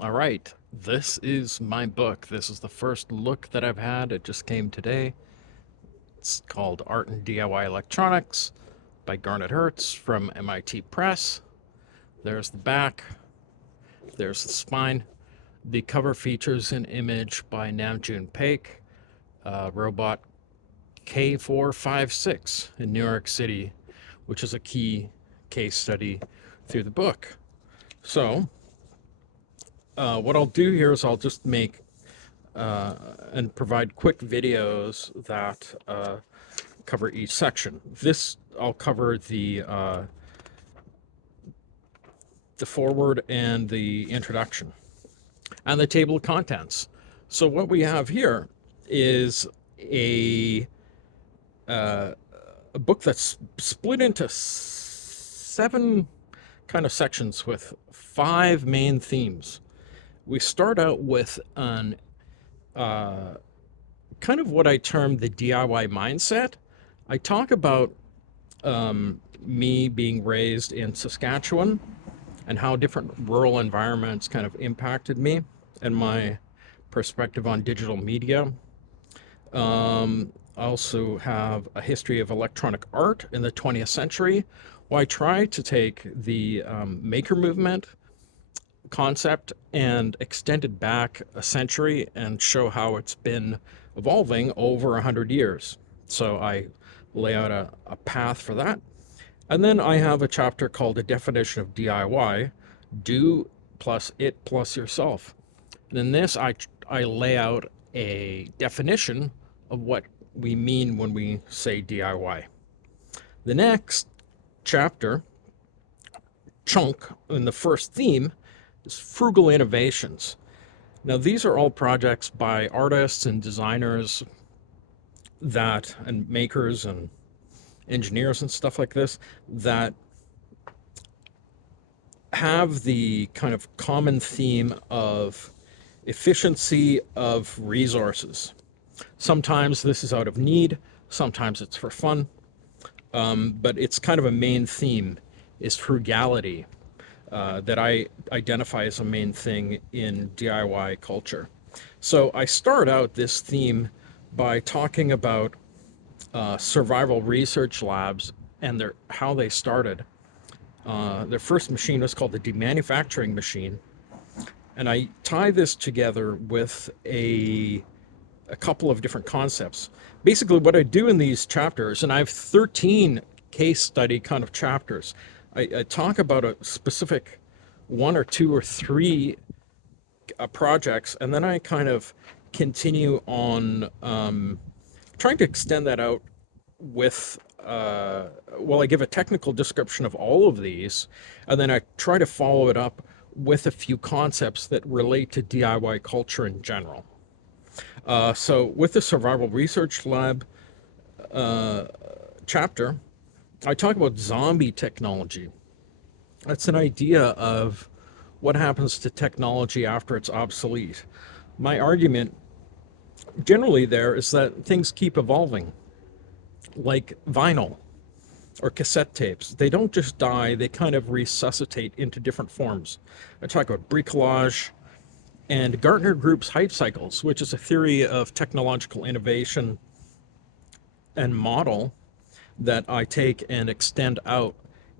All right, this is my book. This is the first look that I've had. It just came today. It's called Art and DIY Electronics by Garnet Hertz from MIT Press. There's the back, there's the spine. The cover features an image by Namjoon Paik, robot K456 in New York City, which is a key case study through the book. So, what I'll do here is I'll just make and provide quick videos that cover each section. This I'll cover the foreword and the introduction and the table of contents. So what we have here is a uh, a book that's split into seven kind of sections with five main themes. We start out with an uh, kind of what I term the DIY mindset. I talk about me being raised in Saskatchewan and how different rural environments kind of impacted me and my perspective on digital media. I also have a history of electronic art in the 20th century, where I try to take the maker movement concept and extend it back a century and show how it's been evolving over 100 years. So I lay out a path for that. And then I have a chapter called A Definition of DIY, Do plus it plus yourself. And in this, I lay out a definition of what we mean when we say DIY. The next chapter, chunk in the first theme, is frugal innovations. Now, these are all projects by artists and designers and makers and engineers and stuff like this that have the kind of common theme of efficiency of resources. Sometimes this is out of need, sometimes it's for fun, but it's kind of a main theme is frugality that I identify as a main thing in DIY culture. So I start out this theme by talking about survival research labs and how they started. Their first machine was called the demanufacturing machine, and I tie this together with a couple of different concepts. Basically, what I do in these chapters, and I have 13 case study kind of chapters, I talk about a specific one or two or three projects, and then I kind of continue on trying to extend that out with, I give a technical description of all of these, and then I try to follow it up with a few concepts that relate to DIY culture in general. So with the Survival Research Lab chapter, I talk about zombie technology. That's an idea of what happens to technology after it's obsolete. My argument generally there is that things keep evolving, like vinyl or cassette tapes. They don't just die, they kind of resuscitate into different forms. I talk about bricolage and Gartner Group's hype cycles, which is a theory of technological innovation and model that I take and extend out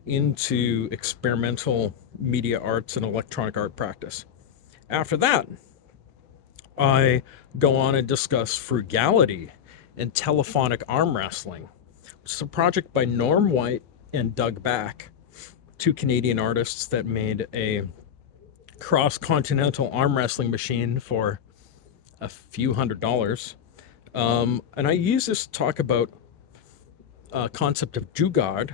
into experimental media arts and electronic art practice. After that, I go on and discuss frugality and telephonic arm wrestling, which is a project by Norm White and Doug Back, two Canadian artists that made a cross-continental arm wrestling machine for a few $100s. And I use this to talk about a concept of jugaad,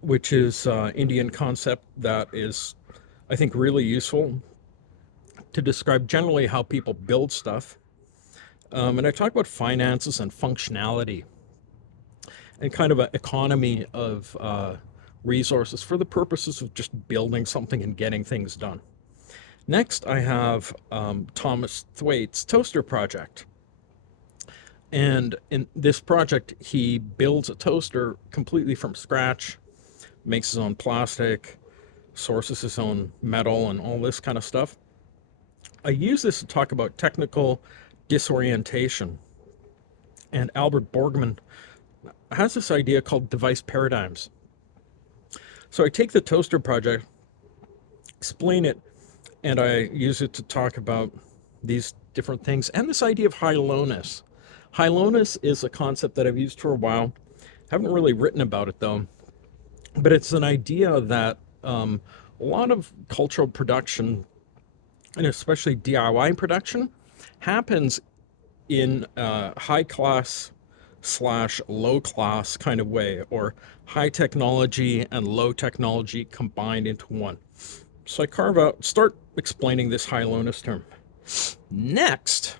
which is an Indian concept that is, I think, really useful to describe generally how people build stuff. And I talk about finances and functionality and kind of an economy of resources for the purposes of just building something and getting things done. Next, I have Thomas Thwaite's toaster project. And in this project, he builds a toaster completely from scratch, makes his own plastic, sources his own metal, and all this kind of stuff. I use this to talk about technical disorientation. And Albert Borgman has this idea called device paradigms. So I take the toaster project, explain it, and I use it to talk about these different things and this idea of high-lowness. High-lowness is a concept that I've used for a while. Haven't really written about it though, but it's an idea that a lot of cultural production, and especially DIY production, happens in a high class slash low class kind of way, or high technology and low technology combined into one. So I start explaining this high-lowness term. Next,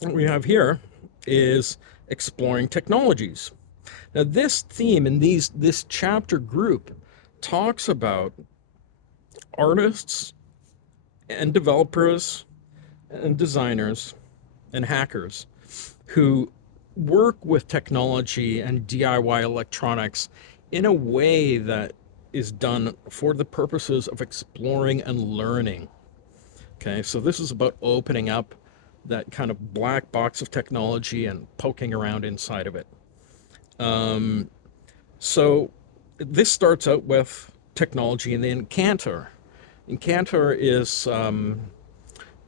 what we have here is exploring technologies. Now, this theme in this chapter group talks about artists and developers and designers and hackers who work with technology and DIY electronics in a way that is done for the purposes of exploring and learning. Okay, so this is about opening up that kind of black box of technology and poking around inside of it. So this starts out with technology and the incantor. Incantor is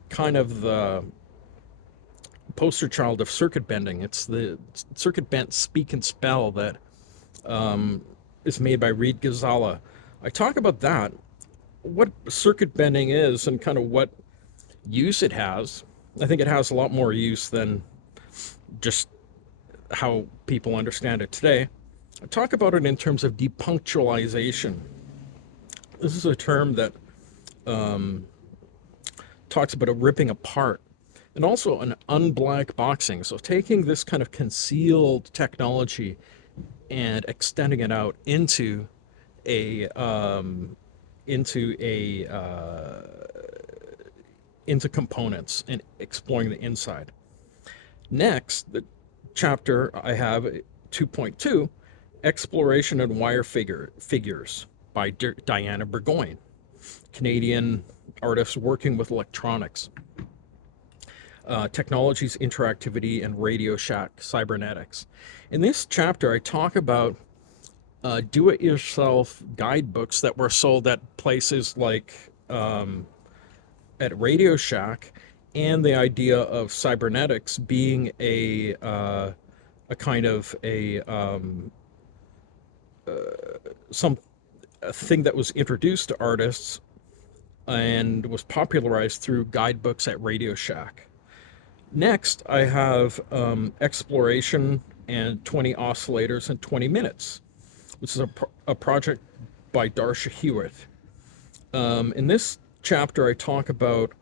kind of the poster child of circuit bending. It's the circuit bent speak and spell that is made by Reed Ghazala. I talk about that, what circuit bending is and kind of what use it has. I think it has a lot more use than just how people understand it today. I talk about it in terms of depunctualization. This is a term that talks about a ripping apart and also an unblack boxing. So taking this kind of concealed technology and extending it out into a into components and exploring the inside. Next, the chapter I have 2.2, Exploration and Wire Figures by Diana Burgoyne, Canadian artist working with electronics, technologies, interactivity, and Radio Shack cybernetics. In this chapter, I talk about do-it-yourself guidebooks that were sold at places like at Radio Shack, and the idea of cybernetics being a kind of a thing that was introduced to artists and was popularized through guidebooks at Radio Shack. Next, I have Exploration and 20 Oscillators in 20 Minutes, which is a project by Darcia Hewitt. In this chapter, I talk about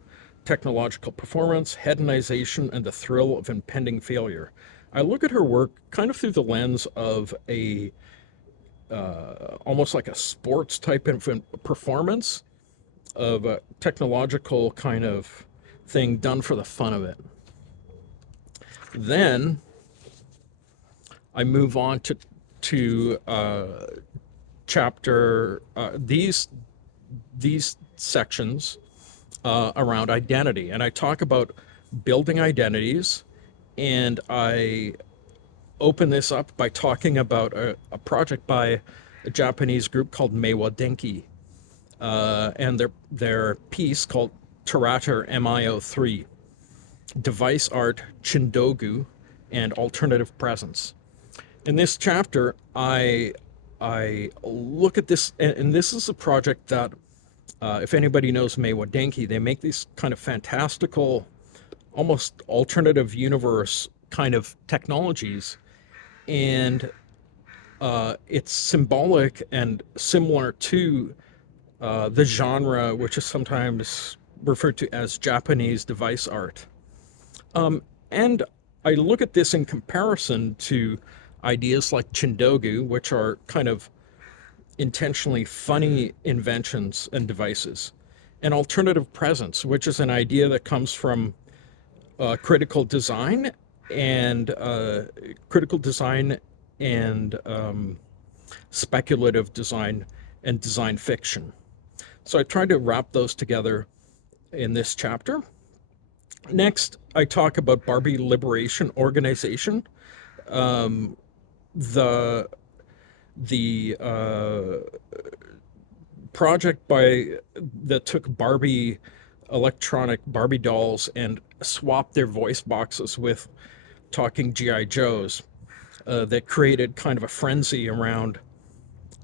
technological performance, hedonization, and the thrill of impending failure. I look at her work kind of through the lens of a almost like a sports type of performance of a technological kind of thing done for the fun of it. Then I move on to chapter these sections around identity, and I talk about building identities, and I open this up by talking about a project by a Japanese group called Meiwa Denki, and their piece called Terater MIO3, Device Art, Chindogu, and Alternative Presence. In this chapter, I look at this, and this is a project that, if anybody knows Meiwa Denki, they make these kind of fantastical, almost alternative universe kind of technologies, and it's symbolic and similar to the genre, which is sometimes referred to as Japanese device art. And I look at this in comparison to ideas like Chindogu, which are kind of intentionally funny inventions and devices, and alternative presence, which is an idea that comes from critical design and speculative design and design fiction. So I tried to wrap those together in this chapter. Next, I talk about Barbie Liberation Organization. The the project that took Barbie electronic Barbie dolls and swapped their voice boxes with talking GI Joes, that created kind of a frenzy around,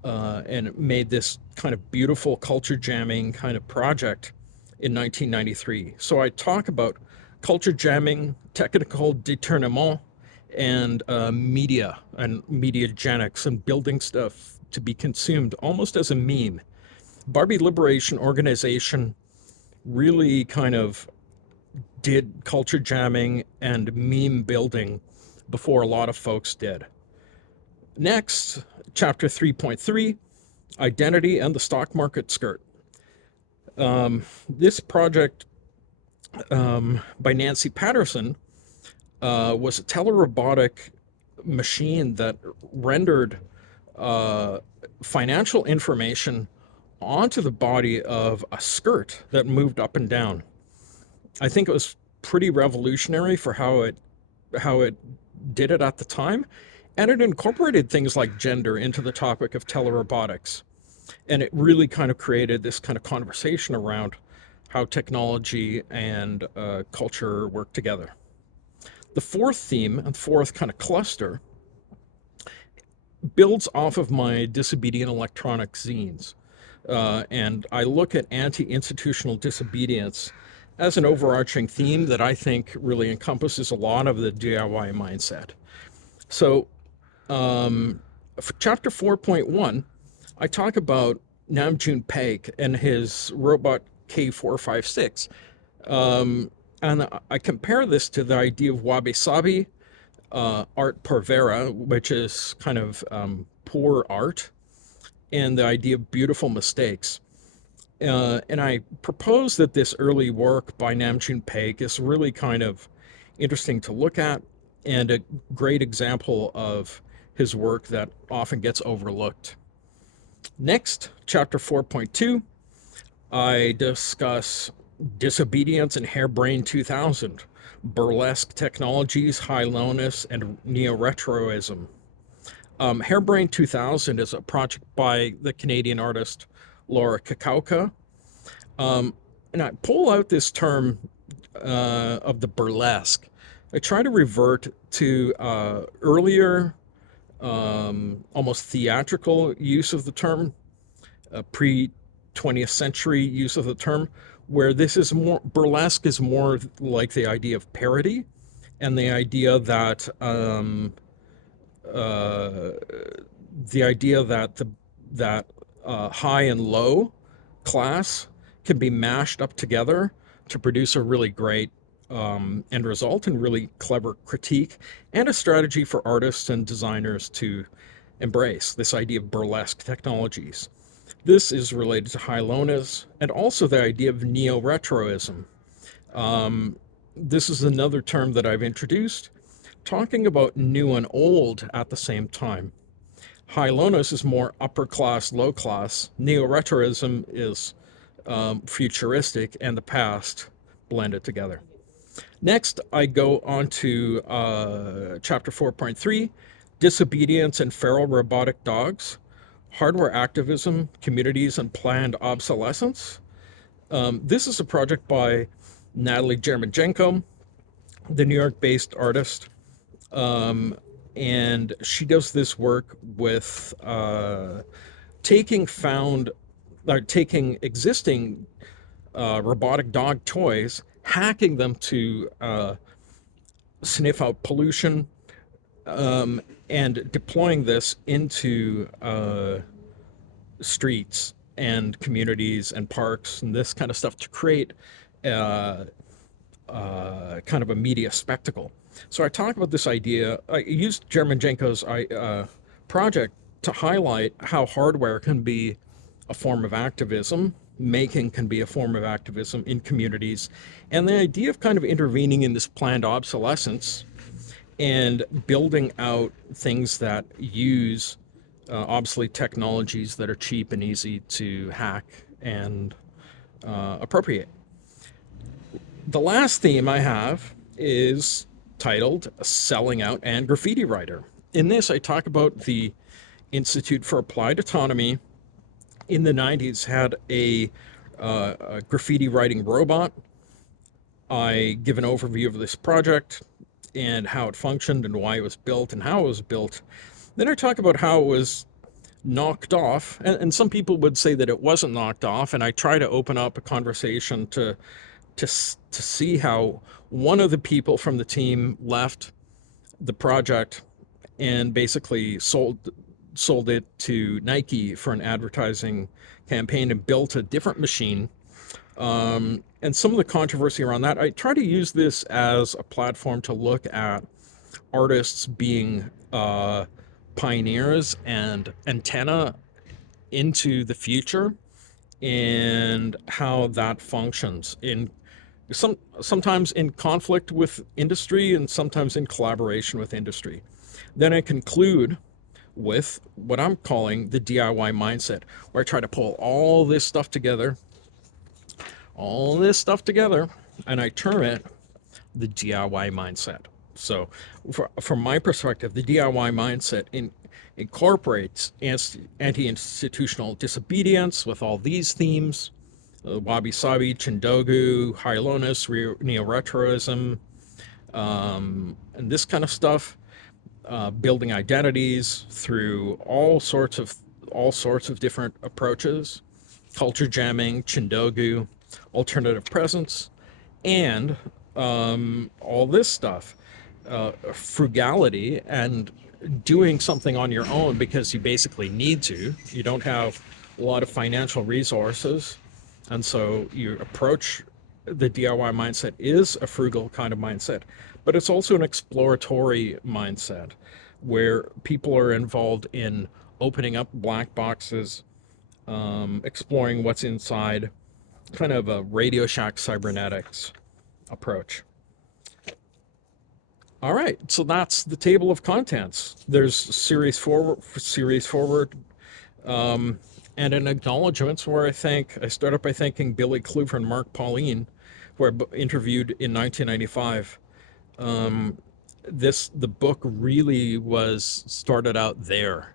and made this kind of beautiful culture jamming kind of project in 1993. So I talk about culture jamming, technical détournement, and media and mediagenics and building stuff to be consumed almost as a meme. Barbie Liberation Organization really kind of did culture jamming and meme building before a lot of folks did. Next, chapter 3.3, Identity and the Stock Market Skirt. This project, by Nancy Patterson, was a telerobotic machine that rendered financial information onto the body of a skirt that moved up and down. I think it was pretty revolutionary for how it did it at the time, and it incorporated things like gender into the topic of telerobotics. And it really kind of created this kind of conversation around how technology and culture work together. The fourth theme and fourth kind of cluster builds off of my disobedient electronic zines. And I look at anti-institutional disobedience as an overarching theme that I think really encompasses a lot of the DIY mindset. So, for chapter 4.1, I talk about Namjoon Paik and his robot K456. And I compare this to the idea of wabi-sabi, art parvera, which is kind of poor art, and the idea of beautiful mistakes. And I propose that this early work by Namjoon Paik is really kind of interesting to look at and a great example of his work that often gets overlooked. Next, chapter 4.2, I discuss disobedience and Harebrained 2000, burlesque technologies, high-lowness, and neo-retroism. Harebrained 2000 is a project by the Canadian artist Laura Kakauka. And I pull out this term of the burlesque. I try to revert to earlier, almost theatrical use of the term, pre 20th century use of the term, where this is more burlesque is more like the idea of parody and the idea that high and low class can be mashed up together to produce a really great end result and really clever critique and a strategy for artists and designers to embrace this idea of burlesque technologies. This is related to high-lowness and also the idea of neo-retroism. This is another term that I've introduced, talking about new and old at the same time. High-lowness is more upper class, low class. Neo-retroism is futuristic and the past blended together. Next, I go on to chapter 4.3, Disobedience and Feral Robotic Dogs, Hardware Activism, Communities, and Planned Obsolescence. This is a project by Natalie Jeremijenko, the New York-based artist, and she does this work with taking existing robotic dog toys, hacking them to sniff out pollution, and deploying this into streets and communities and parks and this kind of stuff to create kind of a media spectacle. So I talk about this idea. I used Jeremijenko's project to highlight how hardware can be a form of activism, making can be a form of activism in communities, and the idea of kind of intervening in this planned obsolescence and building out things that use obsolete technologies that are cheap and easy to hack and appropriate. The last theme I have is titled Selling Out and Graffiti Writer. In this, I talk about the Institute for Applied Autonomy in the 90s had a graffiti writing robot. I give an overview of this project and how it functioned and why it was built and how it was built. Then I talk about how it was knocked off, and some people would say that it wasn't knocked off, and I try to open up a conversation to see how one of the people from the team left the project and basically sold it to Nike for an advertising campaign and built a different machine. And some of the controversy around that, I try to use this as a platform to look at artists being pioneers and antenna into the future and how that functions in sometimes in conflict with industry and sometimes in collaboration with industry. Then I conclude with what I'm calling the DIY mindset, where I try to pull all this stuff together, and I term it the DIY mindset. So, from my perspective, the DIY mindset incorporates anti-institutional disobedience with all these themes: wabi-sabi, chindogu, high-lowness, neo-retroism, and this kind of stuff. Building identities through all sorts of different approaches: culture jamming, chindogu, alternative presence, and all this stuff, frugality, and doing something on your own because you basically need to. You don't have a lot of financial resources, and so you approach the DIY mindset is a frugal kind of mindset, but it's also an exploratory mindset where people are involved in opening up black boxes, exploring what's inside, kind of a Radio Shack cybernetics approach. All right, so that's the table of contents. There's series forward, and an acknowledgments where I start up by thanking Billy Kluver and Mark Pauline, who I interviewed in 1995. The book really was started out there,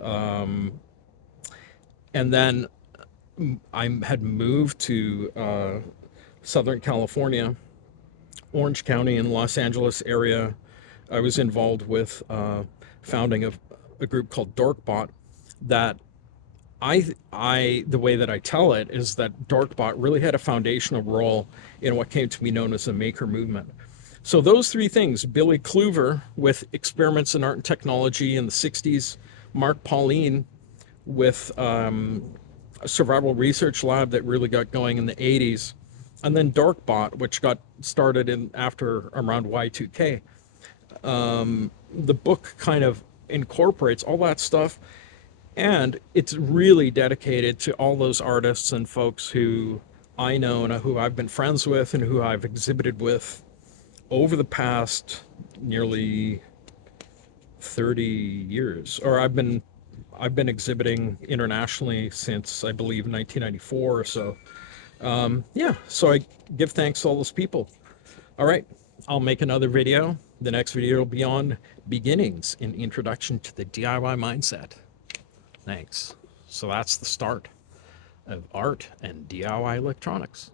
and then I had moved to Southern California, Orange County in Los Angeles area. I was involved with founding a group called Dorkbot. That the way that I tell it is that Dorkbot really had a foundational role in what came to be known as the maker movement. So those three things: Billy Kluver with experiments in art and technology in the 60s, Mark Pauline with a survival research lab that really got going in the 80s, and then Dorkbot, which got started in after around Y2K. The book kind of incorporates all that stuff, and it's really dedicated to all those artists and folks who I know and who I've been friends with and who I've exhibited with over the past nearly 30 years. Or I've been exhibiting internationally since, I believe, 1994 or so. So I give thanks to all those people. All right, I'll make another video. The next video will be on beginnings in introduction to the DIY mindset. Thanks. So that's the start of art and DIY electronics.